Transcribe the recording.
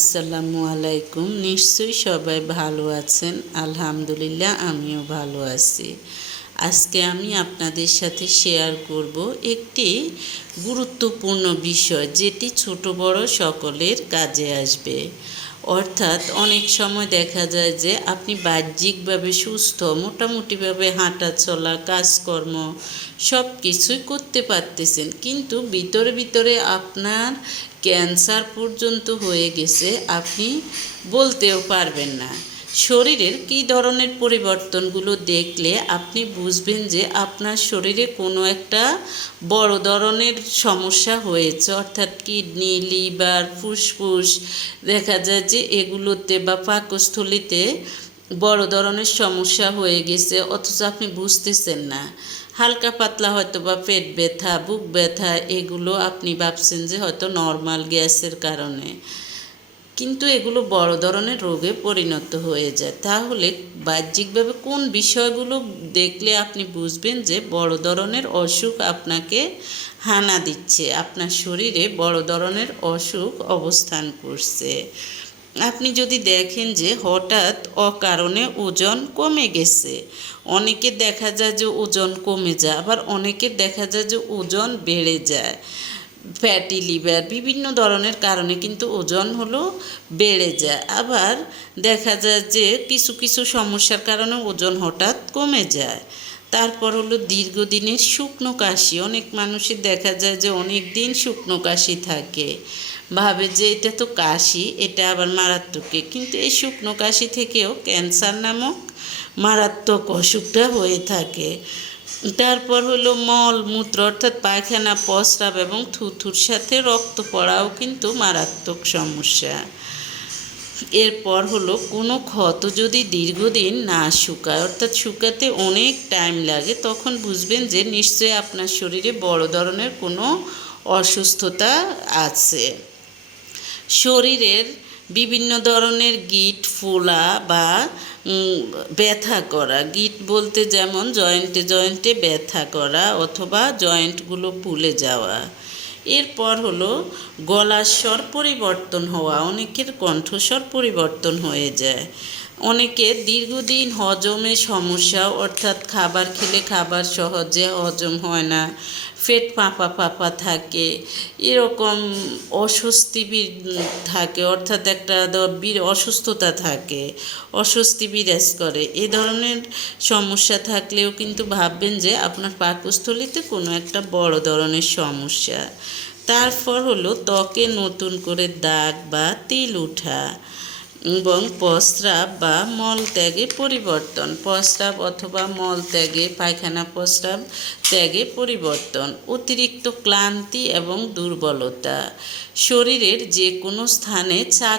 আসসালামু আলাইকুম। নিশ্চয়ই সবাই ভালো আছেন। আলহামদুলিল্লাহ, আমিও ভালো আছি। আজকে আমি আপনাদের সাথে শেয়ার করব একটি গুরুত্বপূর্ণ বিষয়, যেটি ছোট বড় সকলের কাজে আসবে। অর্থাৎ অনেক সময় দেখা যায় যে আপনি বাহ্যিকভাবে সুস্থ, মোটামুটিভাবে হাঁটা চলা কাজকর্ম সব কিছুই করতে পারতেছেন। কিন্তু ভিতরে ভিতরে আপনার ক্যান্সার পর্যন্ত হয়ে গেছে, আপনি বলতেও পারবেন না। শরীরের কী ধরনের পরিবর্তনগুলো দেখলে আপনি বুঝবেন যে আপনার শরীরে কোনো একটা বড় ধরনের সমস্যা হয়েছে। অর্থাৎ কিডনি, লিভার, ফুসফুস, দেখা যায় যে এগুলোতে বা পাকস্থলিতে বড় ধরনের সমস্যা হয়ে গেছে, অথচ আপনি বুঝতেছেন না। হালকা পাতলা হয়তো বা পেট ব্যথা, বুক ব্যথা, এগুলো আপনি ভাবছেন যে হয়তো নর্মাল গ্যাসের কারণে। কিন্তু এগুলো বড় ধরনের রোগে পরিণত হয়ে যায়। তাহলে বাহ্যিকভাবে কোন বিষয়গুলো দেখলে আপনি বুঝবেন যে বড় ধরনের অসুখ আপনাকে হানা দিচ্ছে? আপনার শরীরে বড় ধরনের অসুখ অবস্থান করছে। আপনি যদি দেখেন যে হঠাৎ অকারণে ওজন কমে গেছে অনেকের দেখা যায় যে ওজন কমে যায়, আবার অনেকের দেখা যায় যে ওজন বেড়ে যায়। ফ্যাটি লিভার বিভিন্ন ধরনের কারণে কিন্তু ওজন হলো বেড়ে যায়। আবার দেখা যায় যে কিছু কিছু সমস্যার কারণে ওজন হঠাৎ কমে যায়। তারপর হলো দীর্ঘদিনের শুকনো কাশি। অনেক মানুষের দেখা যায় যে অনেক দিন শুকনো কাশি থাকে। ভাবে যে এটা তো কাশি, এটা আবার মারাত্মক। কিন্তু এই শুকনো কাশি থেকেও ক্যান্সার নামক মারাত্মক অসুখটা হয়ে থাকে। তারপর হলো মল, মূত্র, অর্থাৎ পায়খানা, প্রস্রাব এবং থুথুর সাথে রক্ত পড়াও কিন্তু মারাত্মক সমস্যা। এরপর হলো কোনো ক্ষত যদি দীর্ঘদিন না শুকায়, অর্থাৎ শুকাতে অনেক টাইম লাগে, তখন বুঝবেন যে নিশ্চয়ই আপনার শরীরে বড় ধরনের কোনো অসুস্থতা আছে। শরীরের বিভিন্ন ধরনের গিট, ফোলা বা ব্যথা করা। গিট বলতে যেমন জয়েন্টে জয়েন্টে ব্যথা করা অথবা জয়েন্টগুলো পুলে যাওয়া। এরপর হলো গলার স্বর পরিবর্তন হওয়া। অনেকের কণ্ঠস্বর পরিবর্তন হয়ে যায়। অনেকের দীর্ঘদিন হজমে সমস্যা, অর্থাৎ খাবার খেলে খাবার সহজে হজম হয় না, পেট ফাঁপা ফাঁপা থাকে, এরকম অস্বস্তি থাকে, অর্থাৎ একটা অসুস্থতা থাকে, অস্বস্তি বিরাজ করে। এ ধরনের সমস্যা থাকলেও কিন্তু ভাববেন যে আপনার পাকস্থলিতে কোনো একটা বড় ধরনের সমস্যা। তারপর হলো ত্বকে নতুন করে দাগ বা তিল উঠা এবং প্রস্রাব বা মলত্যাগে পরিবর্তন। প্রস্রাব অথবা মলত্যাগে পায়খানা প্রস্রাব ত্যাগে পরিবর্তন, অতিরিক্ত ক্লান্তি এবং দুর্বলতা। শরীরের যে কোনো স্থানে চা